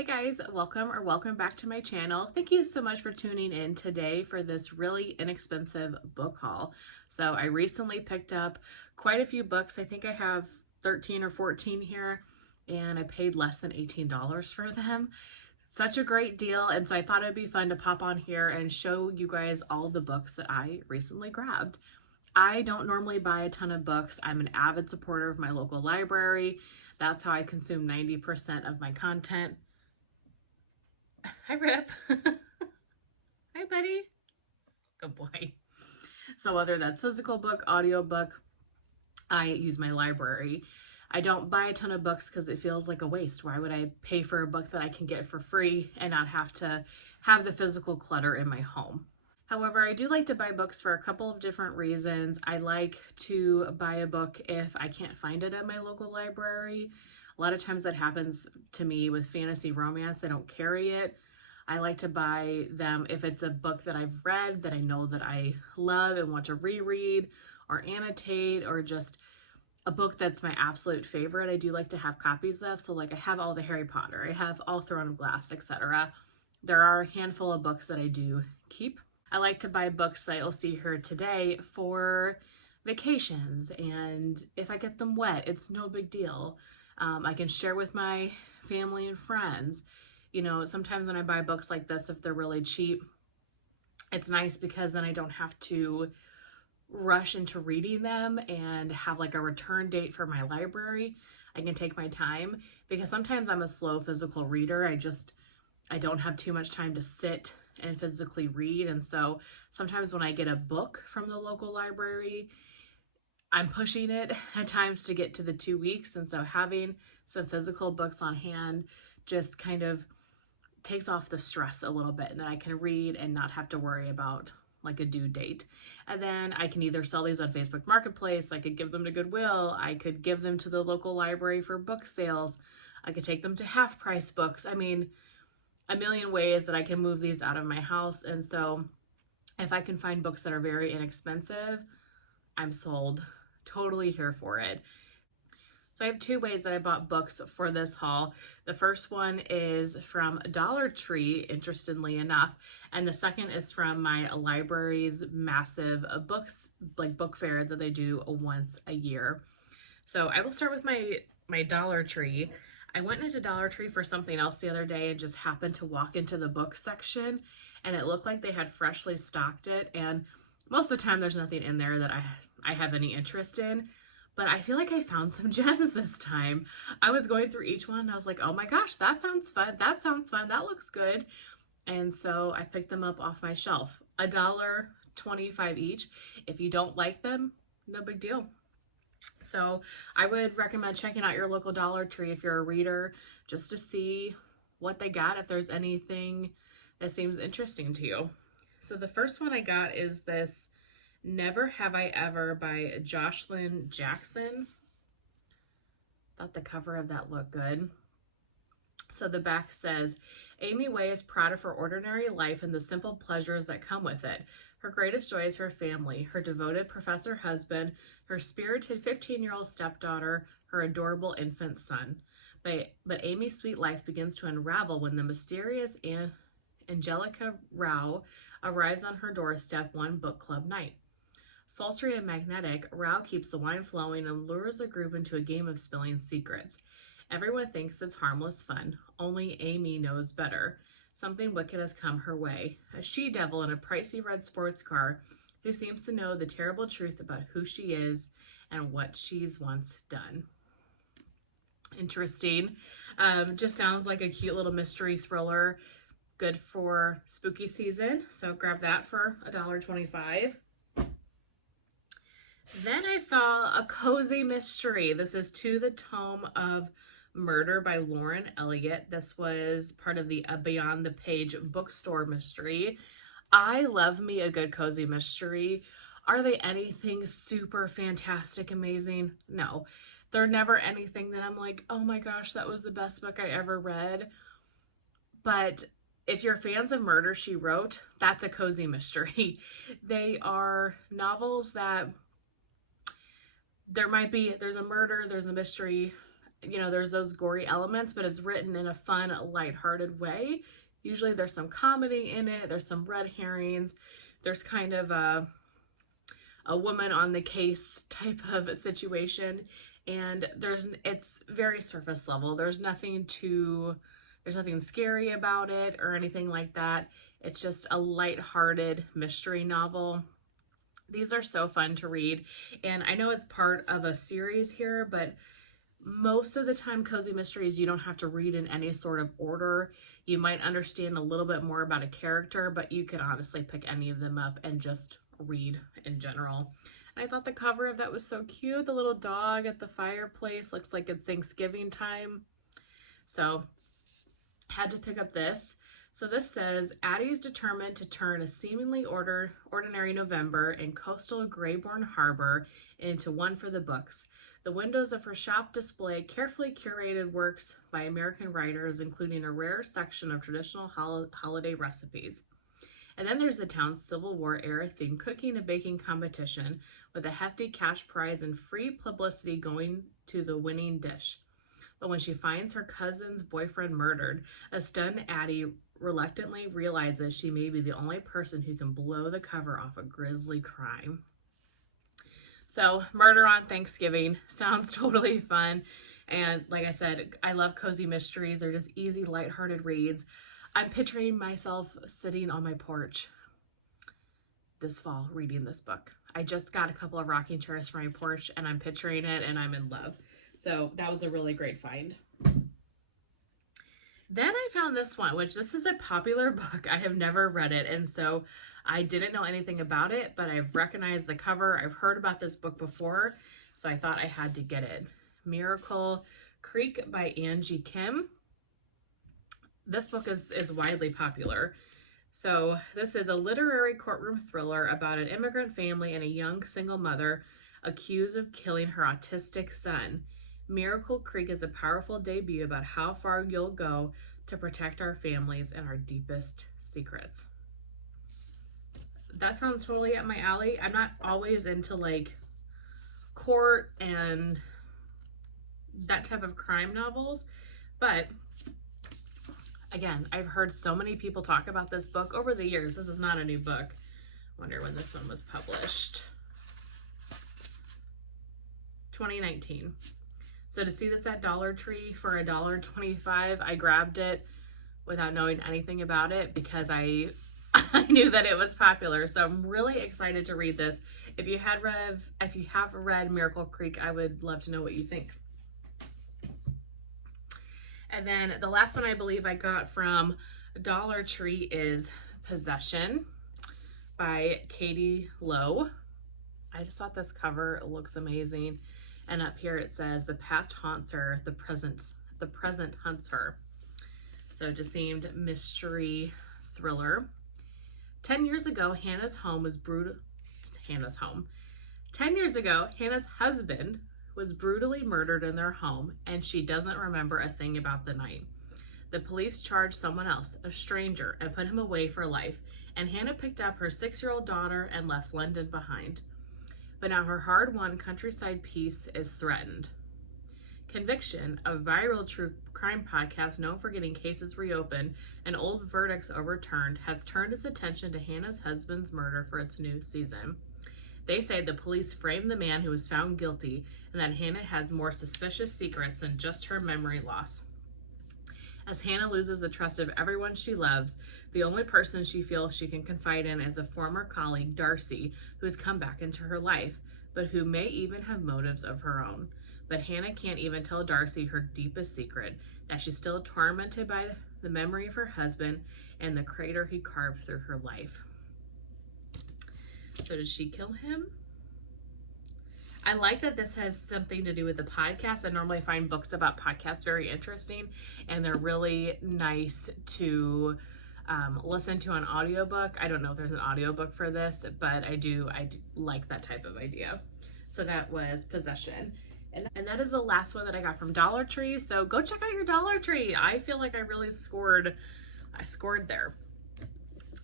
Hey guys, welcome back to my channel. Thank you so much for tuning in today for this really inexpensive book haul. So I recently picked up quite a few books. I think I have 13 or 14 here, and I paid less than $18 for them. Such a great deal, and so I thought it'd be fun to pop on here and show you guys all the books that I recently grabbed. I don't normally buy a ton of books. I'm an avid supporter of my local library. That's how I consume 90% of my content. Hi, Rip. Hi, buddy. Good boy. So whether that's physical book, audiobook, I use my library. I don't buy a ton of books because it feels like a waste. Why would I pay for a book that I can get for free and not have to have the physical clutter in my home? However, I do like to buy books for a couple of different reasons. I like to buy a book if I can't find it at my local library. A lot of times that happens to me with fantasy romance. I don't carry it. I like to buy them if it's a book that I've read that I know that I love and want to reread or annotate, or just a book that's my absolute favorite. I do like to have copies of. So like I have all the Harry Potter, I have all Throne of Glass, etc. There are a handful of books that I do keep. I like to buy books that you'll see here today for vacations, and if I get them wet, it's no big deal. I can share with my family and friends. You know, sometimes when I buy books like this, if they're really cheap, it's nice because then I don't have to rush into reading them and have like a return date for my library. I can take my time because sometimes I'm a slow physical reader. I don't have too much time to sit and physically read. And so sometimes when I get a book from the local library, I'm pushing it at times to get to the 2 weeks. And so having some physical books on hand just kind of takes off the stress a little bit, and then I can read and not have to worry about like a due date. And then I can either sell these on Facebook Marketplace, I could give them to Goodwill, I could give them to the local library for book sales, I could take them to half price books. I mean, a million ways that I can move these out of my house. And so if I can find books that are very inexpensive, I'm sold. Totally here for it. So I have two ways that I bought books for this haul. The first one is from Dollar Tree, interestingly enough, and the second is from my library's massive book fair that they do once a year. So I will start with my Dollar Tree. I went into Dollar Tree for something else the other day and just happened to walk into the book section, and it looked like they had freshly stocked it, and most of the time there's nothing in there that I have any interest in. But I feel like I found some gems this time. I was going through each one and I was like, oh my gosh, that sounds fun. That sounds fun. That looks good. And so I picked them up off my shelf. $1.25 each. If you don't like them, no big deal. So I would recommend checking out your local Dollar Tree if you're a reader, just to see what they got, if there's anything that seems interesting to you. So the first one I got is this Never Have I Ever by Jocelyn Jackson. Thought the cover of that looked good. So the back says, Amy Way is proud of her ordinary life and the simple pleasures that come with it. Her greatest joy is her family, her devoted professor husband, her spirited 15-year-old stepdaughter, her adorable infant son. But Amy's sweet life begins to unravel when the mysterious Angelica Rao arrives on her doorstep one book club night. Sultry and magnetic, Rao keeps the wine flowing and lures the group into a game of spilling secrets. Everyone thinks it's harmless fun, only Amy knows better. Something wicked has come her way, a she-devil in a pricey red sports car who seems to know the terrible truth about who she is and what she's once done. Interesting. Just sounds like a cute little mystery thriller, good for spooky season, so grab that for $1.25. Then I saw a cozy mystery. This is To the Tome of Murder by Lauren Elliott. This was part of the Beyond the Page bookstore mystery. I love me a good cozy mystery. Are they anything super fantastic, amazing? No. They're never anything that I'm like, oh my gosh, that was the best book I ever read. But if you're fans of Murder, She Wrote, that's a cozy mystery. They are novels that there's a murder, there's a mystery, you know, there's those gory elements, but it's written in a fun, lighthearted way. Usually there's some comedy in it. There's some red herrings. There's kind of a woman on the case type of situation. And it's very surface level. There's nothing scary about it or anything like that. It's just a lighthearted mystery novel. These are so fun to read. And I know it's part of a series here, but most of the time, cozy mysteries, you don't have to read in any sort of order. You might understand a little bit more about a character, but you could honestly pick any of them up and just read in general. And I thought the cover of that was so cute. The little dog at the fireplace looks like it's Thanksgiving time. So had to pick up this. So this says, Addie's determined to turn a seemingly ordinary November in coastal Greybourne Harbor into one for the books. The windows of her shop display carefully curated works by American writers, including a rare section of traditional holiday recipes. And then there's the town's Civil War era themed cooking and baking competition with a hefty cash prize and free publicity going to the winning dish. But when she finds her cousin's boyfriend murdered, a stunned Addie reluctantly realizes she may be the only person who can blow the cover off a grisly crime. So, Murder on Thanksgiving sounds totally fun. And like I said, I love cozy mysteries. They're just easy, lighthearted reads. I'm picturing myself sitting on my porch this fall reading this book. I just got a couple of rocking chairs for my porch and I'm picturing it and I'm in love. So that was a really great find. Then I found this one, which this is a popular book. I have never read it, and so I didn't know anything about it, but I've recognized the cover. I've heard about this book before, so I thought I had to get it. Miracle Creek by Angie Kim. This book is widely popular. So this is a literary courtroom thriller about an immigrant family and a young single mother accused of killing her autistic son. Miracle Creek is a powerful debut about how far you'll go to protect our families and our deepest secrets. That sounds totally up my alley. I'm not always into like court and that type of crime novels, but again, I've heard so many people talk about this book over the years. This is not a new book. Wonder when this one was published. 2019. So to see this at Dollar Tree for $1.25, I grabbed it without knowing anything about it because I knew that it was popular. So I'm really excited to read this. If you have read Miracle Creek, I would love to know what you think. And then the last one I believe I got from Dollar Tree is Possession by Katie Lowe. I just thought this cover looks amazing. And up here it says, the past haunts her, the present hunts her. So it just seemed mystery thriller. 10 years ago, Hannah's husband was brutally murdered in their home, and she doesn't remember a thing about the night. The police charged someone else, a stranger, and put him away for life, and Hannah picked up her 6-year-old daughter and left London behind. But now her hard-won countryside peace is threatened. Conviction, a viral true crime podcast known for getting cases reopened and old verdicts overturned, has turned its attention to Hannah's husband's murder for its new season. They say the police framed the man who was found guilty and that Hannah has more suspicious secrets than just her memory loss. As Hannah loses the trust of everyone she loves, the only person she feels she can confide in is a former colleague, Darcy, who has come back into her life, but who may even have motives of her own. But Hannah can't even tell Darcy her deepest secret, that she's still tormented by the memory of her husband and the crater he carved through her life. So did she kill him? I like that this has something to do with the podcast. I normally find books about podcasts very interesting, and they're really nice to listen to an audiobook. I don't know if there's an audiobook for this, but I do like that type of idea. So that was Possession. And that is the last one that I got from Dollar Tree. So go check out your Dollar Tree. I feel like I really scored there.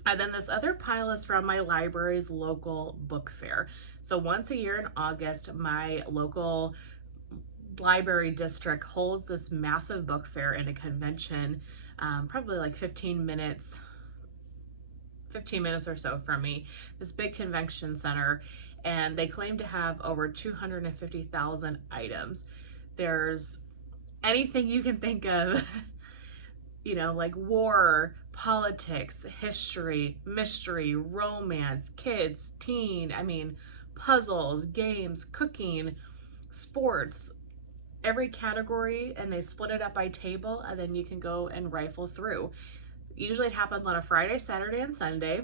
And then this other pile is from my library's local book fair. So once a year in August, my local library district holds this massive book fair and a convention, probably like 15 minutes or so from me, this big convention center, and they claim to have over 250,000 items. There's anything you can think of, you know, like war, politics, history, mystery, romance, kids, teen, I mean, puzzles, games, cooking, sports, every category, and they split it up by table, and then you can go and rifle through. Usually it happens on a Friday, Saturday, and Sunday.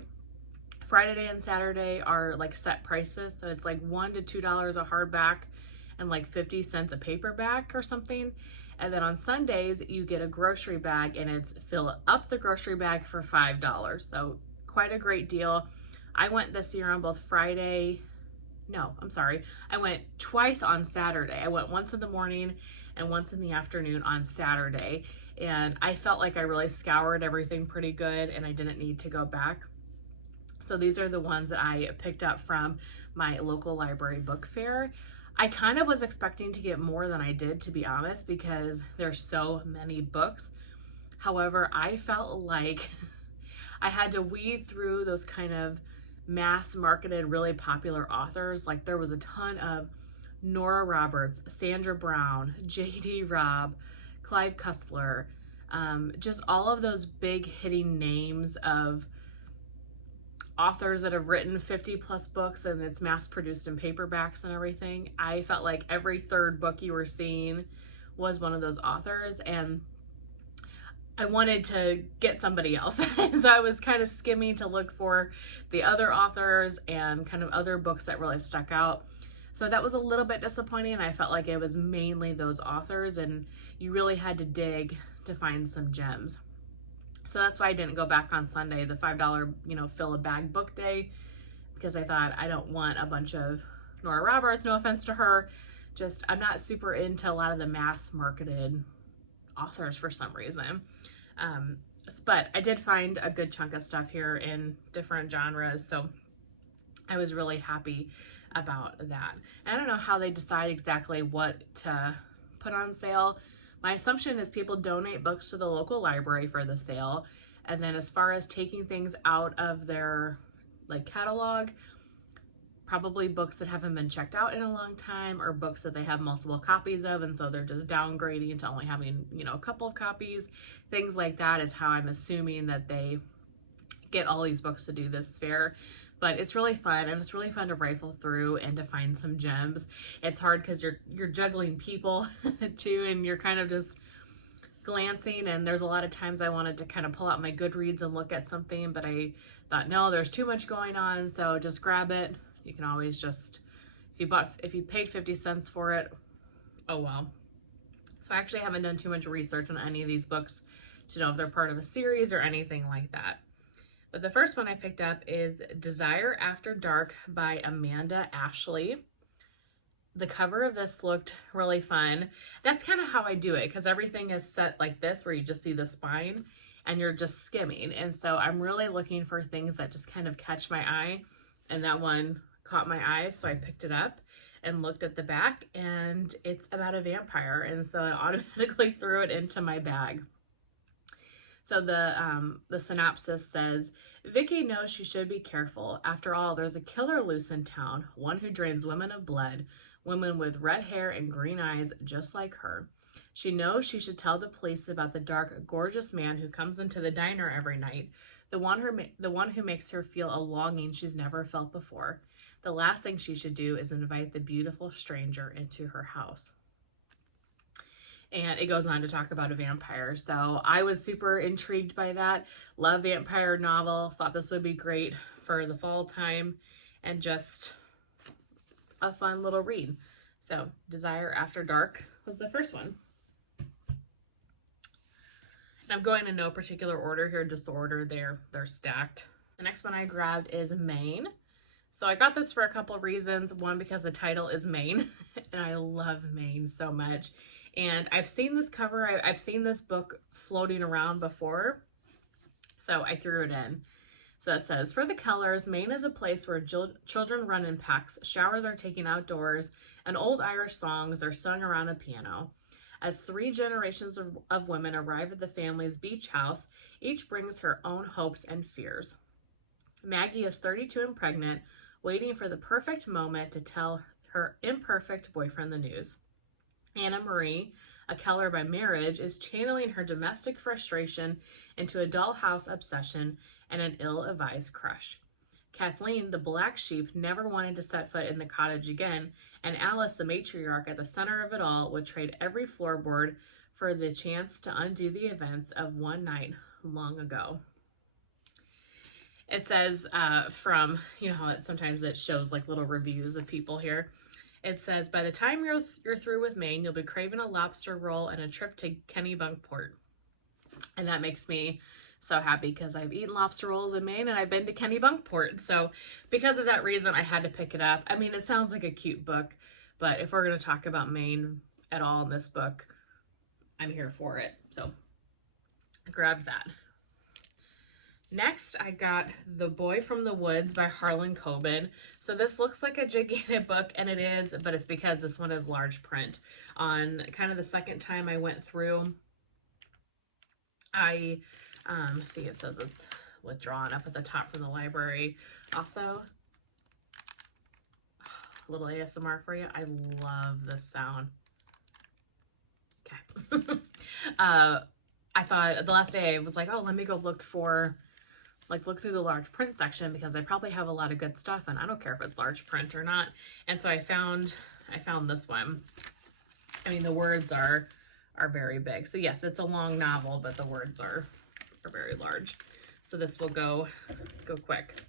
Friday and Saturday are like set prices, so it's like $1 to $2 a hardback and like 50 cents a paperback or something. And then on Sundays you get a grocery bag, and it's fill up the grocery bag for $5. So quite a great deal. I went this year on both Friday. No, I'm sorry. I went twice on Saturday. I went once in the morning and once in the afternoon on Saturday. And I felt like I really scoured everything pretty good, and I didn't need to go back. So these are the ones that I picked up from my local library book fair. I kind of was expecting to get more than I did, to be honest, because there's so many books. However, I felt like I had to weed through those kind of mass marketed, really popular authors. Like there was a ton of Nora Roberts, Sandra Brown, J.D. Robb, Clive Cussler, just all of those big hitting names of authors that have written 50 plus books, and it's mass produced in paperbacks and everything. I felt like every third book you were seeing was one of those authors, and I wanted to get somebody else. So I was kind of skimming to look for the other authors and kind of other books that really stuck out. So that was a little bit disappointing. I felt like it was mainly those authors, and you really had to dig to find some gems. So that's why I didn't go back on Sunday, the $5, you know, fill a bag book day, because I thought I don't want a bunch of Nora Roberts, no offense to her. Just, I'm not super into a lot of the mass marketed authors for some reason. But I did find a good chunk of stuff here in different genres. So I was really happy about that. And I don't know how they decide exactly what to put on sale. My assumption is people donate books to the local library for the sale. And then as far as taking things out of their like catalog, probably books that haven't been checked out in a long time, or books that they have multiple copies of, and so they're just downgrading to only having, you know, a couple of copies. Things like that is how I'm assuming that they get all these books to do this fair. But it's really fun, and it's really fun to rifle through and to find some gems. It's hard because you're juggling people too, and you're kind of just glancing, and there's a lot of times I wanted to kind of pull out my Goodreads and look at something, but I thought, no, there's too much going on, so just grab it. You can always just, if you paid 50 cents for it, oh well. So I actually haven't done too much research on any of these books to know if they're part of a series or anything like that. But the first one I picked up is Desire After Dark by Amanda Ashley. The cover of this looked really fun. That's kind of how I do it, because everything is set like this, where you just see the spine and you're just skimming. And so I'm really looking for things that just kind of catch my eye. And that one caught my eye, so I picked it up and looked at the back, and it's about a vampire. And so I automatically threw it into my bag. So the synopsis says, Vicky knows she should be careful. After all, there's a killer loose in town, one who drains women of blood, women with red hair and green eyes just like her. She knows she should tell the police about the dark, gorgeous man who comes into the diner every night, the one who makes her feel a longing she's never felt before. The last thing she should do is invite the beautiful stranger into her house. And it goes on to talk about a vampire. So I was super intrigued by that. Love vampire novels. Thought this would be great for the fall time and just a fun little read. So Desire After Dark was the first one. And I'm going in no particular order here, just the order they're stacked. The next one I grabbed is Maine. So I got this for a couple of reasons. One, because the title is Maine, and I love Maine so much. And I've seen this cover, I've seen this book floating around before, so I threw it in. So it says, for the Kellers, Maine is a place where children run in packs, showers are taken outdoors, and old Irish songs are sung around a piano. As 3 generations of women arrive at the family's beach house, each brings her own hopes and fears. Maggie is 32 and pregnant, waiting for the perfect moment to tell her imperfect boyfriend the news. Anna Marie, a Keller by marriage, is channeling her domestic frustration into a dollhouse obsession and an ill-advised crush. Kathleen, the black sheep, never wanted to set foot in the cottage again, and Alice, the matriarch at the center of it all, would trade every floorboard for the chance to undo the events of one night long ago. It says from, you know how sometimes it shows like little reviews of people here. It says, by the time you're through with Maine, you'll be craving a lobster roll and a trip to Kennebunkport. And that makes me so happy because I've eaten lobster rolls in Maine and I've been to Kennebunkport. So because of that reason, I had to pick it up. I mean, it sounds like a cute book, but if we're going to talk about Maine at all in this book, I'm here for it. So I grabbed that. Next, I got The Boy from the Woods by Harlan Coben. So this looks like a gigantic book, and it is, but it's because this one is large print. On kind of the second time I went through, I, see, it says it's withdrawn up at the top from the library. Also, a little ASMR for you. I love this sound. Okay. I thought the last day I was like, oh, let me go look through the large print section because I probably have a lot of good stuff and I don't care if it's large print or not. And so I found this one. I mean, the words are very big. So yes, it's a long novel, but the words are very large. So this will go quick.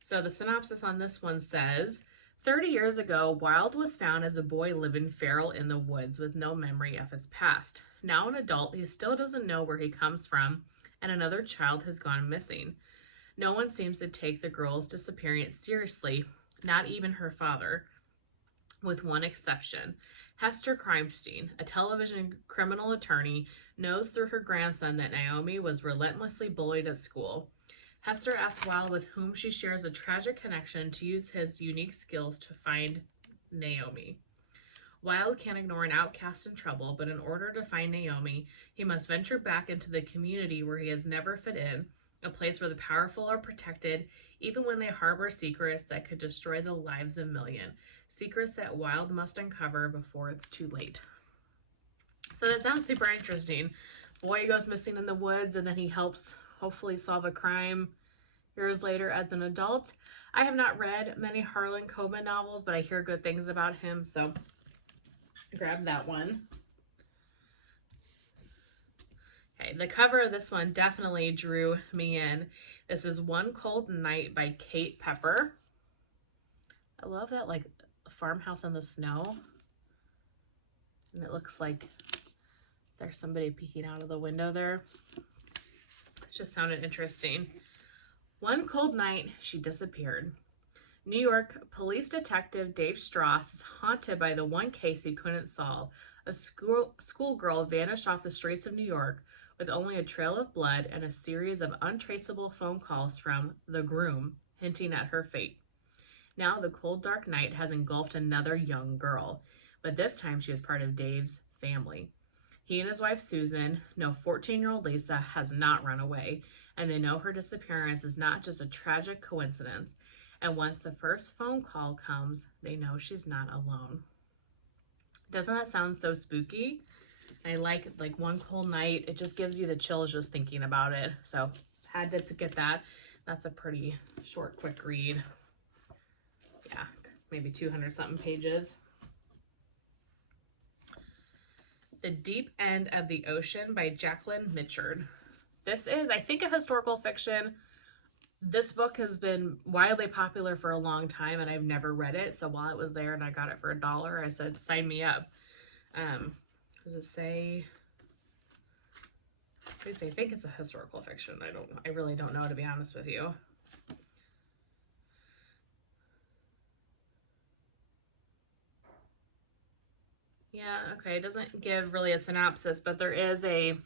So the synopsis on this one says, 30 years ago, Wilde was found as a boy living feral in the woods with no memory of his past. Now an adult, he still doesn't know where he comes from, and another child has gone missing. No one seems to take the girl's disappearance seriously, not even her father, with one exception. Hester Crimestein, a television criminal attorney, knows through her grandson that Naomi was relentlessly bullied at school. Hester asks Wilde, with whom she shares a tragic connection, to use his unique skills to find Naomi. Wilde can't ignore an outcast in trouble, but in order to find Naomi, he must venture back into the community where he has never fit in, a place where the powerful are protected, even when they harbor secrets that could destroy the lives of millions. Secrets that Wilde must uncover before it's too late. So that sounds super interesting. Boy goes missing in the woods, and then he helps hopefully solve a crime years later as an adult. I have not read many Harlan Coben novels, but I hear good things about him, so grab that one. Okay, the cover of this one definitely drew me in. This is One Cold Night by Kate Pepper. I love that, like, farmhouse in the snow. And it looks like there's somebody peeking out of the window there. It just sounded interesting. One cold night, she disappeared. New York police detective Dave Strauss is haunted by the one case he couldn't solve. A schoolgirl vanished off the streets of New York with only a trail of blood and a series of untraceable phone calls from the groom hinting at her fate. Now the cold, dark night has engulfed another young girl, but this time she is part of Dave's family. He and his wife Susan know 14-year-old Lisa has not run away, and they know her disappearance is not just a tragic coincidence. And once the first phone call comes, they know she's not alone. Doesn't that sound so spooky? I like One Cold Night. It just gives you the chills just thinking about it. So had to get that. That's a pretty short, quick read. Yeah, maybe 200 something pages. The Deep End of the Ocean by Jacqueline Mitchard. This is, I think, a historical fiction. This book has been widely popular for a long time, and I've never read it. So while it was there and I got it for $1, I said, sign me up. Does it say? I think it's a historical fiction. I don't know. I really don't know, to be honest with you. Yeah, okay. It doesn't give really a synopsis, but there is a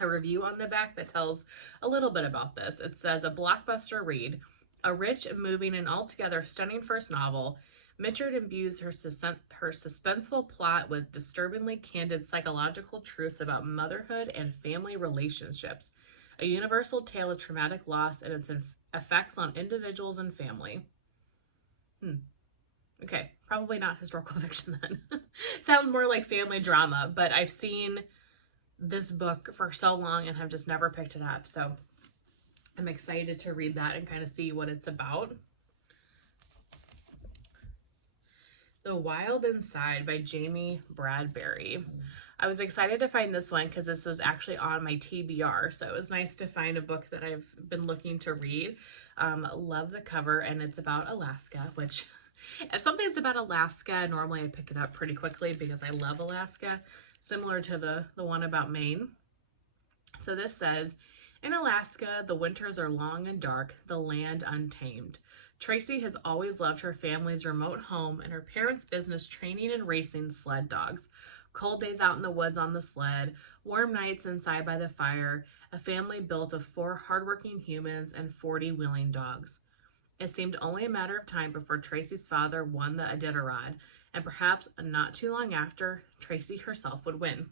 a review on the back that tells a little bit about this. It says, a blockbuster read, a rich, moving, and altogether stunning first novel. Mitchard imbues her suspenseful plot with disturbingly candid psychological truths about motherhood and family relationships, a universal tale of traumatic loss and its effects on individuals and family. Okay, probably not historical fiction then. Sounds more like family drama, but I've seen this book for so long and have just never picked it up. So I'm excited to read that and kind of see what it's about. The Wild Inside by Jamie Bradbury. I was excited to find this one because this was actually on my TBR. So it was nice to find a book that I've been looking to read. Love the cover, and it's about Alaska, which if something's about Alaska, normally I pick it up pretty quickly because I love Alaska, similar to the one about Maine. So this says, in Alaska, the winters are long and dark, the land untamed. Tracy has always loved her family's remote home and her parents' business training and racing sled dogs. Cold days out in the woods on the sled, warm nights inside by the fire, a family built of 4 hardworking humans and 40 willing dogs. It seemed only a matter of time before Tracy's father won the Iditarod, and perhaps not too long after, Tracy herself would win.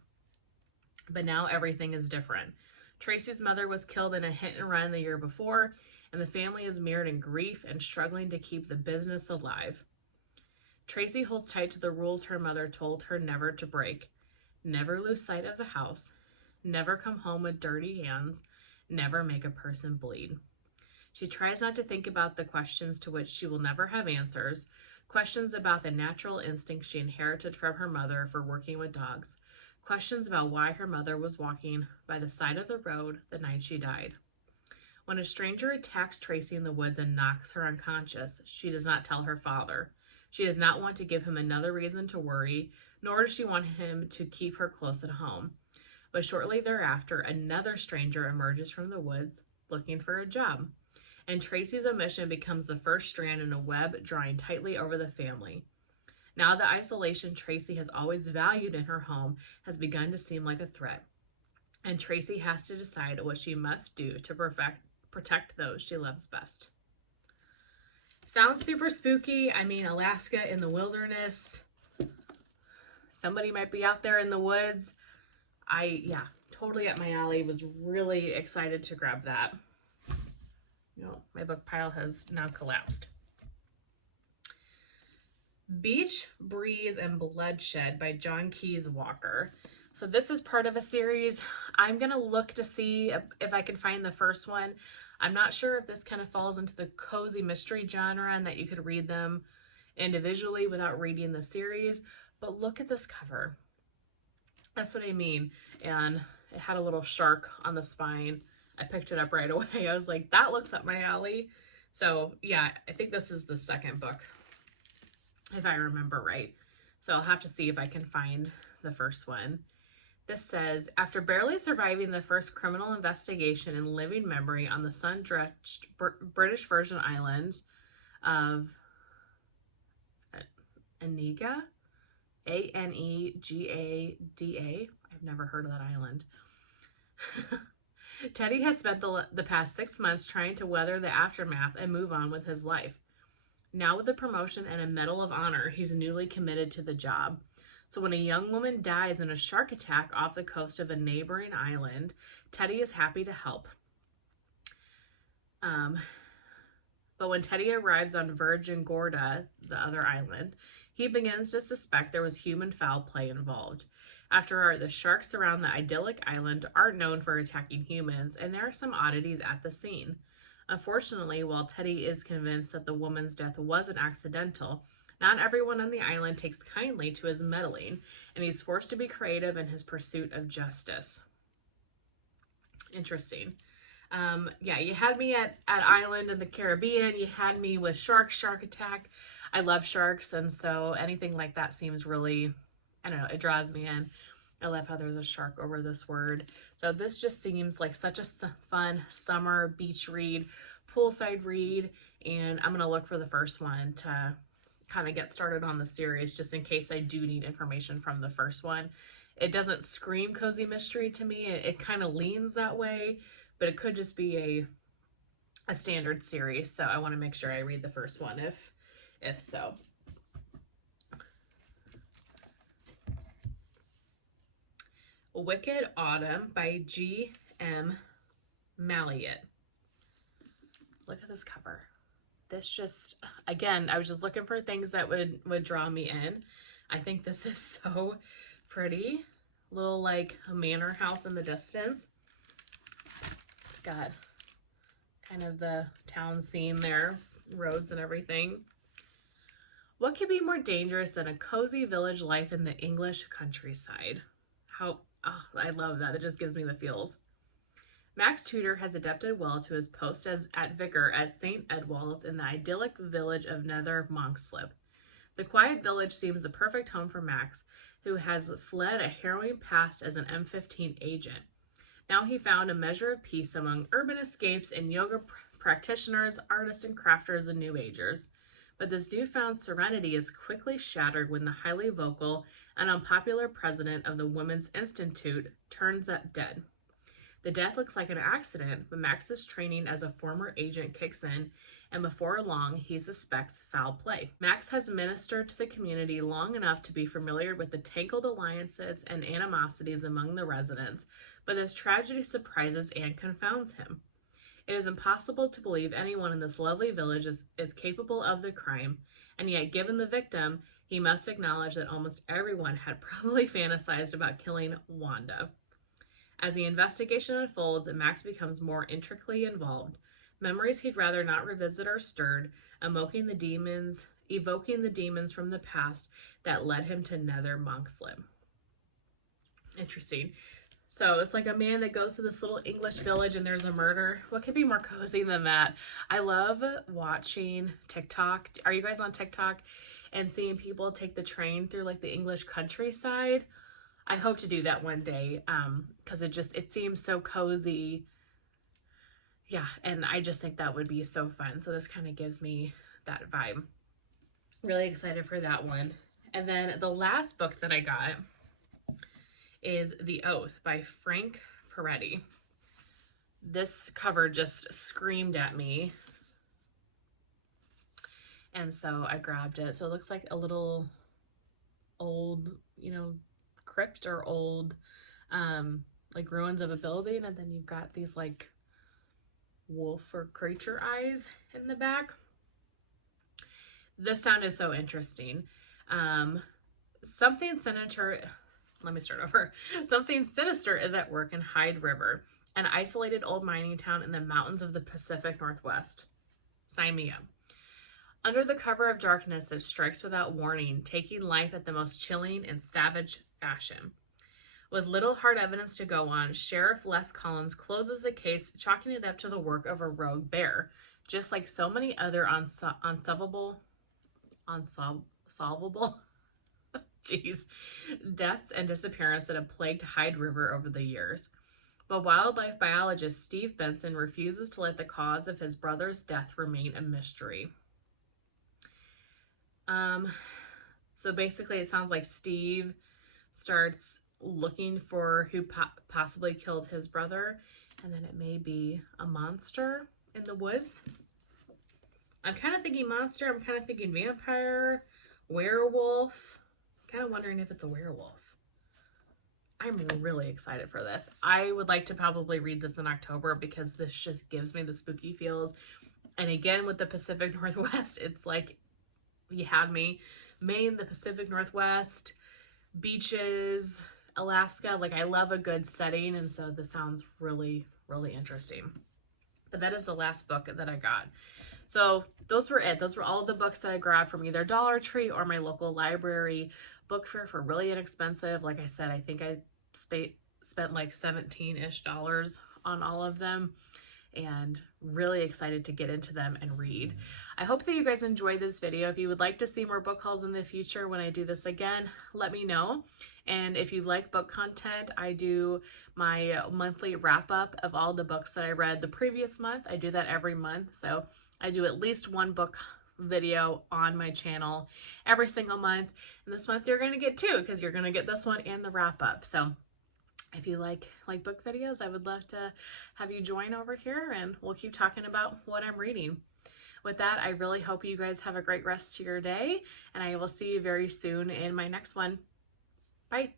But now everything is different. Tracy's mother was killed in a hit and run the year before, and the family is mired in grief and struggling to keep the business alive. Tracy holds tight to the rules her mother told her never to break. Never lose sight of the house. Never come home with dirty hands. Never make a person bleed. She tries not to think about the questions to which she will never have answers, questions about the natural instinct she inherited from her mother for working with dogs, questions about why her mother was walking by the side of the road the night she died. When a stranger attacks Tracy in the woods and knocks her unconscious, she does not tell her father. She does not want to give him another reason to worry, nor does she want him to keep her close at home. But shortly thereafter, another stranger emerges from the woods looking for a job, and Tracy's omission becomes the first strand in a web drawing tightly over the family. Now the isolation Tracy has always valued in her home has begun to seem like a threat, and Tracy has to decide what she must do to protect those she loves best. Sounds super spooky. I mean, Alaska in the wilderness. Somebody might be out there in the woods. Totally up my alley. Was really excited to grab that. My book pile has now collapsed. Beach, Breeze, and Bloodshed by John Keyes Walker. So this is part of a series. I'm going to look to see if I can find the first one. I'm not sure if this kind of falls into the cozy mystery genre and that you could read them individually without reading the series, but look at this cover. That's what I mean. And it had a little shark on the spine. I picked it up right away. I was like, that looks up my alley. So yeah, I think this is the second book, if I remember right. So I'll have to see if I can find the first one. This says, after barely surviving the first criminal investigation in living memory on the sun-drenched British Virgin Islands of Anegada, Anegada. I've never heard of that island. Teddy has spent the past 6 months trying to weather the aftermath and move on with his life. Now with a promotion and a Medal of Honor, he's newly committed to the job. So when a young woman dies in a shark attack off the coast of a neighboring island, Teddy is happy to help. But when Teddy arrives on Virgin Gorda, the other island, he begins to suspect there was human foul play involved. After all, the sharks around the idyllic island aren't known for attacking humans, and there are some oddities at the scene. Unfortunately, while Teddy is convinced that the woman's death wasn't accidental, not everyone on the island takes kindly to his meddling, and he's forced to be creative in his pursuit of justice. Interesting. You had me at Island in the Caribbean. You had me with shark attack. I love sharks, and so anything like that seems really, I don't know, it draws me in. I love how there's a shark over this word. So this just seems like such a fun summer beach read, poolside read, and I'm going to look for the first one to kind of get started on the series just in case I do need information from the first one. It doesn't scream cozy mystery to me. It kind of leans that way, but it could just be a standard series. So I want to make sure I read the first one if so. Wicked Autumn by G.M. Malliot. Look at this cover. This just, again, I was just looking for things that would draw me in. I think this is so pretty. Little like a manor house in the distance. It's got kind of the town scene there, roads and everything. What could be more dangerous than a cozy village life in the English countryside? I love that. It just gives me the feels. Max Tudor has adapted well to his post as vicar at St. Edwald's in the idyllic village of Nether Monkslip. The quiet village seems the perfect home for Max, who has fled a harrowing past as an M15 agent. Now he found a measure of peace among urban escapes and yoga practitioners, artists, and crafters and New Agers. But this newfound serenity is quickly shattered when the highly vocal and unpopular president of the Women's Institute turns up dead. The death looks like an accident, but Max's training as a former agent kicks in, and before long, he suspects foul play. Max has ministered to the community long enough to be familiar with the tangled alliances and animosities among the residents, but this tragedy surprises and confounds him. It is impossible to believe anyone in this lovely village is capable of the crime, and yet given the victim, he must acknowledge that almost everyone had probably fantasized about killing Wanda. As the investigation unfolds and Max becomes more intricately involved, memories he'd rather not revisit are stirred, evoking the demons from the past that led him to Nether Monkslip. Interesting. So it's like a man that goes to this little English village and there's a murder. What could be more cozy than that? I love watching TikTok. Are you guys on TikTok? And seeing people take the train through like the English countryside. I hope to do that one day because it seems so cozy. Yeah, and I just think that would be so fun. So this kind of gives me that vibe. Really excited for that one. And then the last book that I got is The Oath by Frank Peretti. This cover just screamed at me. And so I grabbed it. So it looks like a little old, crypt or old, like ruins of a building. And then you've got these like wolf or creature eyes in the back. This sounded so interesting. Something sinister is at work in Hyde River, an isolated old mining town in the mountains of the Pacific Northwest. Sign me up. Under the cover of darkness, it strikes without warning, taking life at the most chilling and savage fashion. With little hard evidence to go on, Sheriff Les Collins closes the case, chalking it up to the work of a rogue bear, just like so many other unsolvable deaths and disappearances that have plagued Hyde River over the years. But wildlife biologist Steve Benson refuses to let the cause of his brother's death remain a mystery. So basically it sounds like Steve starts looking for who possibly killed his brother, and then it may be a monster in the woods. I'm kind of thinking monster, I'm kind of thinking vampire, werewolf. I'm kind of wondering if it's a werewolf. I'm really excited for this. I would like to probably read this in October because this just gives me the spooky feels. And again, with the Pacific Northwest, it's like you had me. Maine, the Pacific Northwest, beaches, Alaska. Like, I love a good setting, and so this sounds really, really interesting. But that is the last book that I got. So those were it. Those were all the books that I grabbed from either Dollar Tree or my local library book fair for really inexpensive. Like I said, I think I spent like $17-ish on all of them, and really excited to get into them and read. I hope that you guys enjoyed this video. If you would like to see more book hauls in the future when I do this again, let me know. And if you like book content, I do my monthly wrap up of all the books that I read the previous month. I do that every month. So I do at least one book video on my channel every single month. And this month you're going to get 2 because you're going to get this one and the wrap up. So if you like book videos, I would love to have you join over here and we'll keep talking about what I'm reading. With that, I really hope you guys have a great rest of your day, and I will see you very soon in my next one. Bye.